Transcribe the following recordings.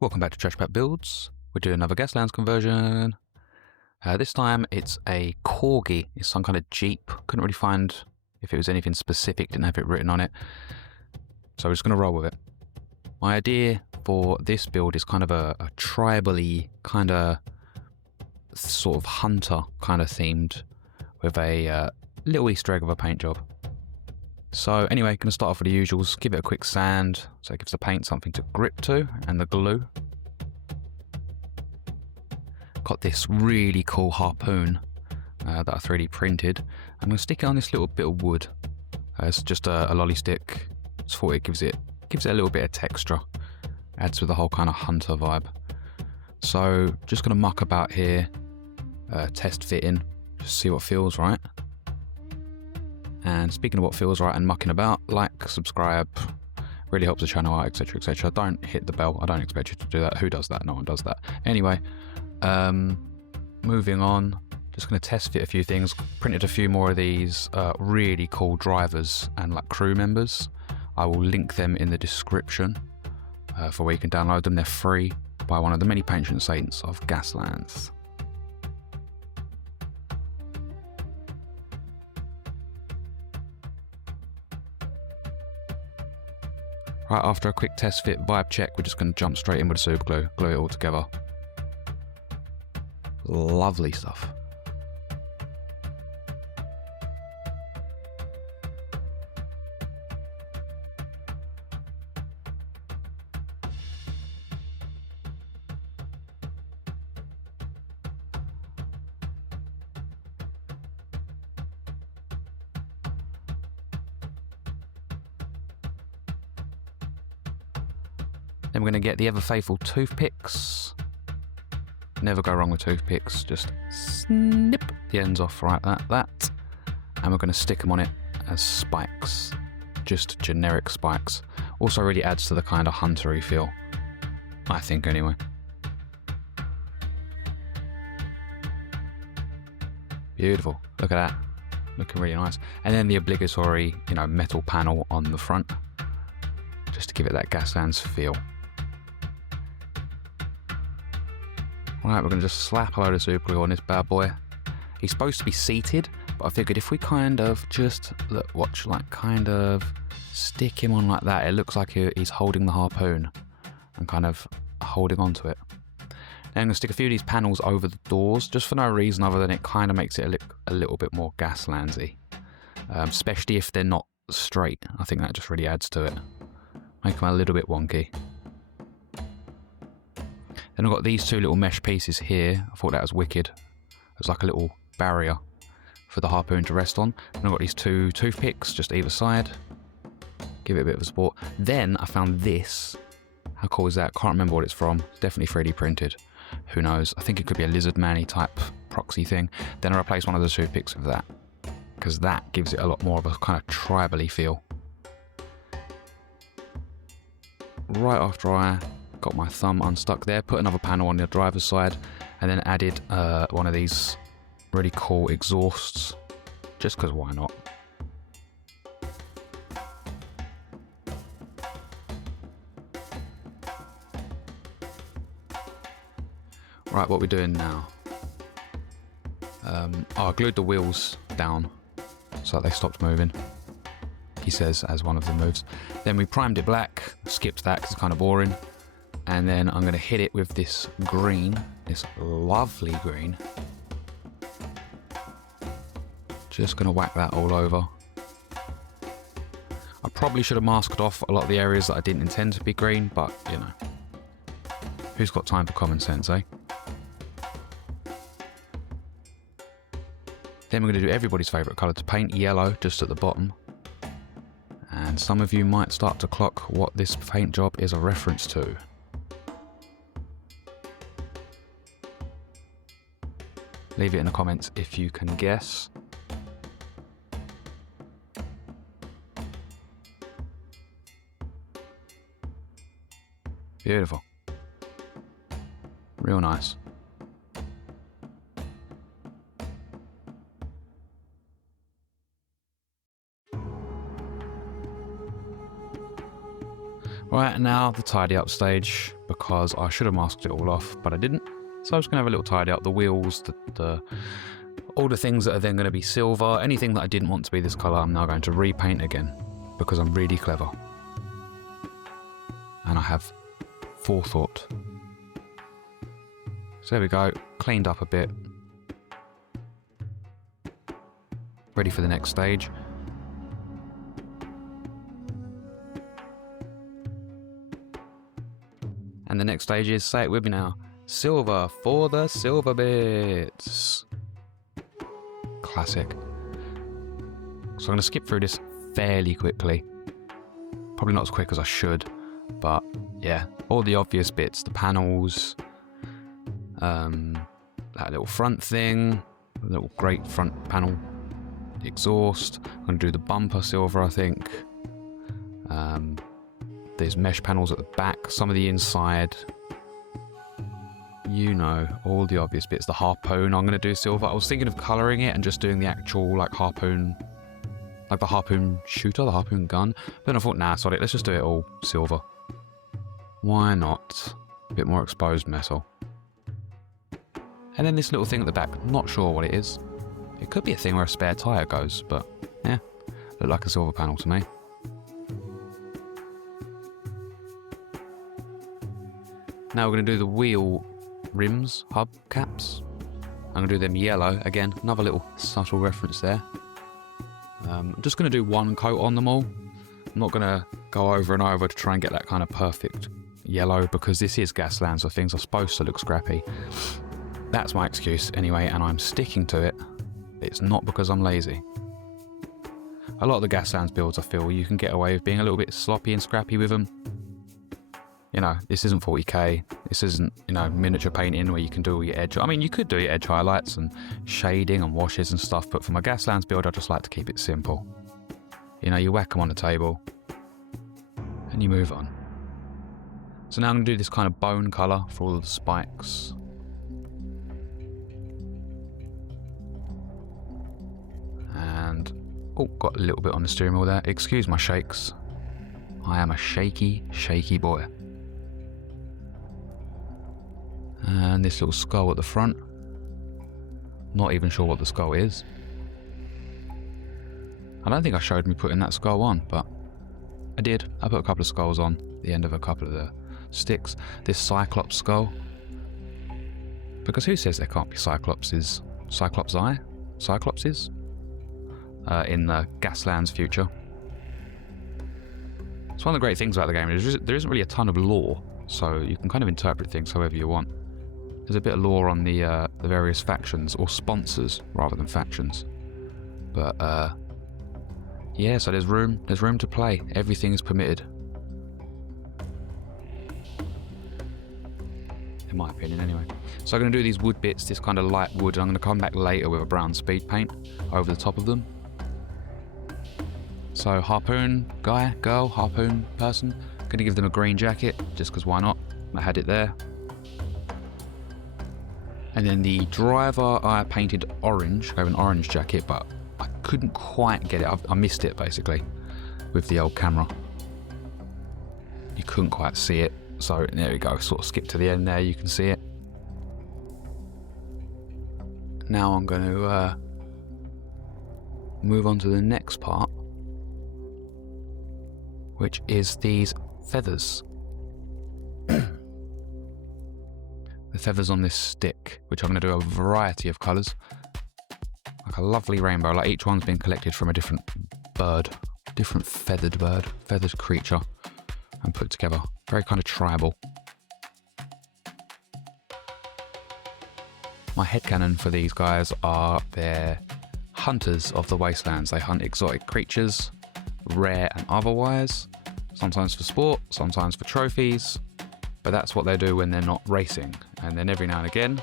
Welcome back to Trash Pack Builds. We're doing another Gaslands conversion. This time it's a Corgi. It's some kind of Jeep. Couldn't really find if it was anything specific, didn't have it written on it. So we're just going to roll with it. My idea for this build is kind of a tribally, kind of sort of hunter kind of themed with a little Easter egg of a paint job. So anyway, going to start off with the usuals. Give it a quick sand so it gives the paint something to grip to, and the glue. Got this really cool harpoon that I 3D printed. I'm going to stick it on this little bit of wood. It's just a lolly stick. Just thought it gives it a little bit of texture. Adds to the whole kind of hunter vibe. So just going to muck about here, test fitting, just see what feels right. And speaking of what feels right and mucking about, like, subscribe, really helps the channel out, etc, etc. Don't hit the bell, I don't expect you to do that. Who does that? No one does that. Anyway, moving on, just going to test fit a few things. Printed a few more of these really cool drivers and like crew members. I will link them in the description for where you can download them. They're free by one of the many patron saints of Gaslands. Right, after a quick test fit vibe check, we're just going to jump straight in with the super glue, glue it all together. Lovely stuff. Then we're going to get the ever faithful toothpicks. Never go wrong with toothpicks. Just snip the ends off right like that. And we're going to stick them on it as spikes. Just generic spikes. Also really adds to the kind of huntery feel. I think anyway. Beautiful. Look at that. Looking really nice. And then the obligatory, metal panel on the front. Just to give it that Gaslands feel. Right, we're going to just slap a load of super glue on this bad boy. He's supposed to be seated, but I figured if we kind of just, kind of stick him on like that, it looks like he's holding the harpoon and kind of holding onto it. Then I'm going to stick a few of these panels over the doors, just for no reason other than it kind of makes it look a little bit more Gaslandsy. Especially if they're not straight. I think that just really adds to it. Make them a little bit wonky. Then I've got these two little mesh pieces here. I thought that was wicked. It's like a little barrier for the harpoon to rest on. And I've got these two toothpicks just either side. Give it a bit of a support. Then I found this. How cool is that? Can't remember what it's from. Definitely 3D printed. Who knows? I think it could be a lizard man-y type proxy thing. Then I replaced one of the toothpicks with that. Because that gives it a lot more of a kind of tribally feel. Right after I got my thumb unstuck there, put another panel on the driver's side, and then added one of these really cool exhausts, just because why not. Right, what we're doing now. I glued the wheels down so that they stopped moving, he says, as one of them moves. Then we primed it black, skipped that because it's kind of boring. And then I'm going to hit it with this green, this lovely green. Just going to whack that all over. I probably should have masked off a lot of the areas that I didn't intend to be green, but, who's got time for common sense, eh? Then we're going to do everybody's favourite colour to paint, yellow, just at the bottom. And some of you might start to clock what this paint job is a reference to. Leave it in the comments if you can guess. Beautiful. Real nice. Right, now the tidy up stage, because I should have masked it all off, but I didn't. So I'm just going to have a little tidy up, the wheels, all the things that are then going to be silver. Anything that I didn't want to be this colour, I'm now going to repaint again, because I'm really clever. And I have forethought. So there we go, cleaned up a bit. Ready for the next stage. And the next stage is, say it with me now, silver for the silver bits. Classic. So I'm going to skip through this fairly quickly. Probably not as quick as I should, but yeah, all the obvious bits, the panels, that little front thing, the little great front panel, the exhaust. I'm going to do the bumper silver, I think. There's mesh panels at the back, some of the inside. You know, all the obvious bits. The harpoon, I'm going to do silver. I was thinking of colouring it and just doing the actual, like, harpoon, like the harpoon shooter, the harpoon gun. But then I thought, nah, sorry, let's just do it all silver. Why not? A bit more exposed metal. And then this little thing at the back, not sure what it is. It could be a thing where a spare tyre goes, but yeah, looked like a silver panel to me. Now we're going to do the wheel rims, hub caps. I'm going to do them yellow. Again, another little subtle reference there. I'm just going to do one coat on them all. I'm not going to go over and over to try and get that kind of perfect yellow, because this is Gaslands, so things are supposed to look scrappy. That's my excuse anyway, and I'm sticking to it. It's not because I'm lazy. A lot of the Gaslands builds, I feel, you can get away with being a little bit sloppy and scrappy with them. You know, this isn't 40k, this isn't, you know, miniature painting where you can do all your edge. I mean, you could do your edge highlights and shading and washes and stuff, but for my Gaslands build, I just like to keep it simple. You know, you whack them on the table and you move on. So now I'm going to do this kind of bone colour for all of the spikes. And, oh, got a little bit on the steering wheel there. Excuse my shakes. I am a shaky, shaky boy. And this little skull at the front. Not even sure what the skull is. I don't think I showed me putting that skull on, but I did. I put a couple of skulls on the end of a couple of the sticks. This Cyclops skull. Because who says there can't be Cyclopses? Cyclops eye? Cyclopses? In the Gaslands future. It's one of the great things about the game. There isn't really a ton of lore, so you can kind of interpret things however you want. There's a bit of lore on the various factions, or sponsors rather than factions. But yeah, so there's room to play. Everything is permitted, in my opinion, anyway. So I'm going to do these wood bits, this kind of light wood, and I'm going to come back later with a brown speed paint over the top of them. So harpoon guy, girl, harpoon person. Going to give them a green jacket, just because why not? I had it there. And then the driver I painted orange. I have an orange jacket, but I couldn't quite get it. I missed it, basically, with the old camera. You couldn't quite see it. So there we go, sort of skip to the end there, you can see it. Now I'm going to move on to the next part, which is these feathers. The feathers on this stick, which I'm going to do a variety of colours. Like a lovely rainbow, like each one's been collected from a different bird, different feathered bird, feathered creature, and put together. Very kind of tribal. My headcanon for these guys are they're hunters of the wastelands. They hunt exotic creatures, rare and otherwise, sometimes for sport, sometimes for trophies, but that's what they do when they're not racing. And then every now and again,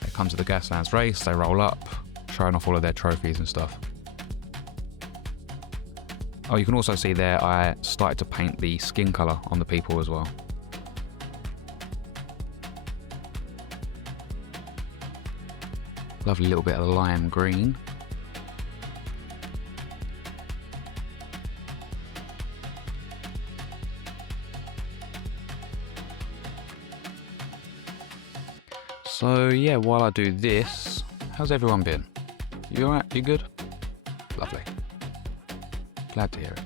they come to the Gaslands race, they roll up, showing off all of their trophies and stuff. Oh, you can also see there I started to paint the skin colour on the people as well. Lovely little bit of lime green. So yeah, while I do this, how's everyone been? You alright? You good? Lovely. Glad to hear it.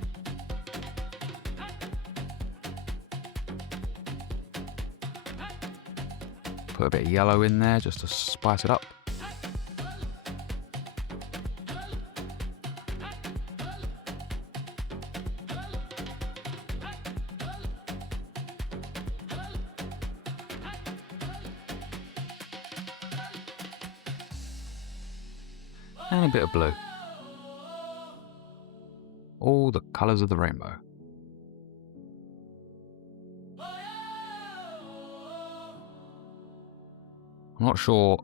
Put a bit of yellow in there just to spice it up. And a bit of blue. All the colours of the rainbow. I'm not sure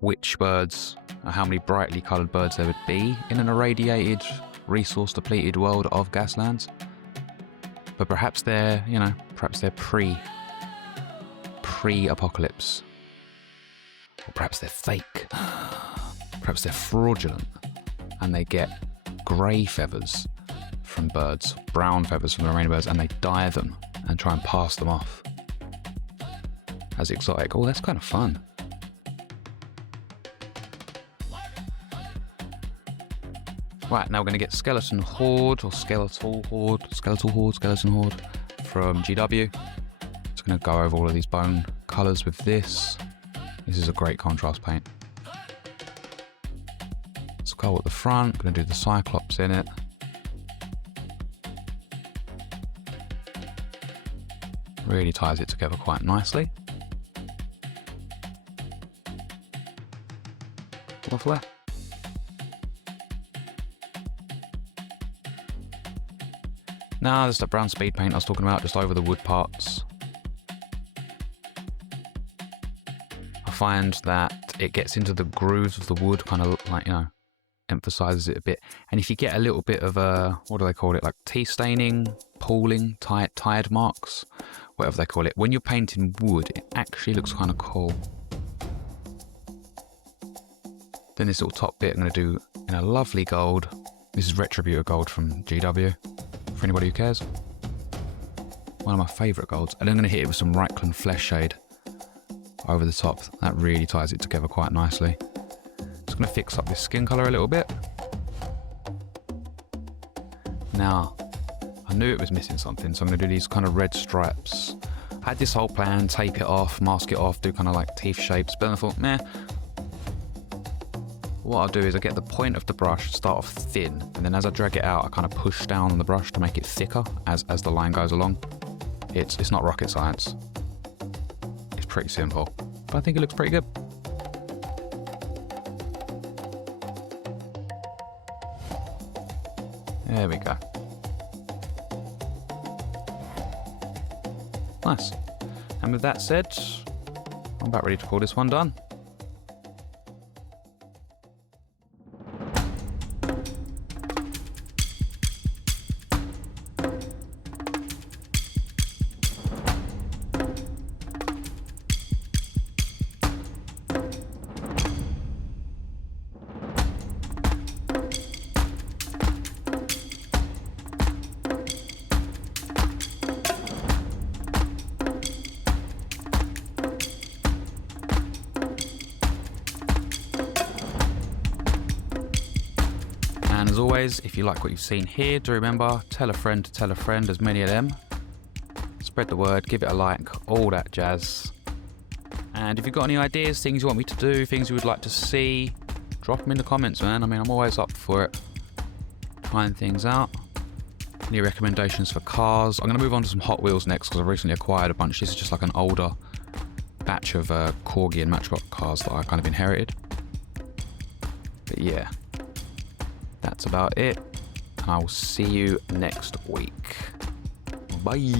which birds, or how many brightly coloured birds there would be in an irradiated, resource-depleted world of Gaslands. But perhaps they're, you know, perhaps they're pre-apocalypse. Or perhaps they're fake. Perhaps they're fraudulent. And they get grey feathers from birds, brown feathers from the remaining birds, and they dye them and try and pass them off as exotic. Oh, that's kind of fun. Right, now we're going to get Skeleton Horde, or Skeletal Horde from GW. Just going to go over all of these bone colours with this. This is a great contrast paint. Skull at the front, going to do the Cyclops in it. Really ties it together quite nicely. Lovely. Now there's the brown speed paint I was talking about, just over the wood parts. I find that it gets into the grooves of the wood, kind of like, you know, emphasizes it a bit. And if you get a little bit of what do they call it, like tea staining, pooling, tide marks, whatever they call it, when you're painting wood, it actually looks kind of cool. Then this little top bit I'm going to do in a lovely gold. This is Retributor gold from GW, for anybody who cares. One of my favourite golds. And then I'm going to hit it with some Reupload flesh shade over the top. That really ties it together quite nicely. Just going to fix up this skin colour a little bit. Now, I knew it was missing something, so I'm going to do these kind of red stripes. I had this whole plan, tape it off, mask it off, do kind of like teeth shapes, but then I thought, meh. What I'll do is I get the point of the brush, start off thin, and then as I drag it out, I kind of push down on the brush to make it thicker as the line goes along. It's not rocket science. It's pretty simple, but I think it looks pretty good. There we go. Nice. And with that said, I'm about ready to call this one done. And as always, if you like what you've seen here, do remember, tell a friend to tell a friend, as many of them. Spread the word, give it a like, all that jazz. And if you've got any ideas, things you want me to do, things you would like to see, drop them in the comments, man. I mean, I'm always up for it. Trying things out. Any recommendations for cars? I'm going to move on to some Hot Wheels next because I recently acquired a bunch. This is just like an older batch of Corgi and Matchbox cars that I kind of inherited. But yeah. That's about it. I will see you next week. Bye.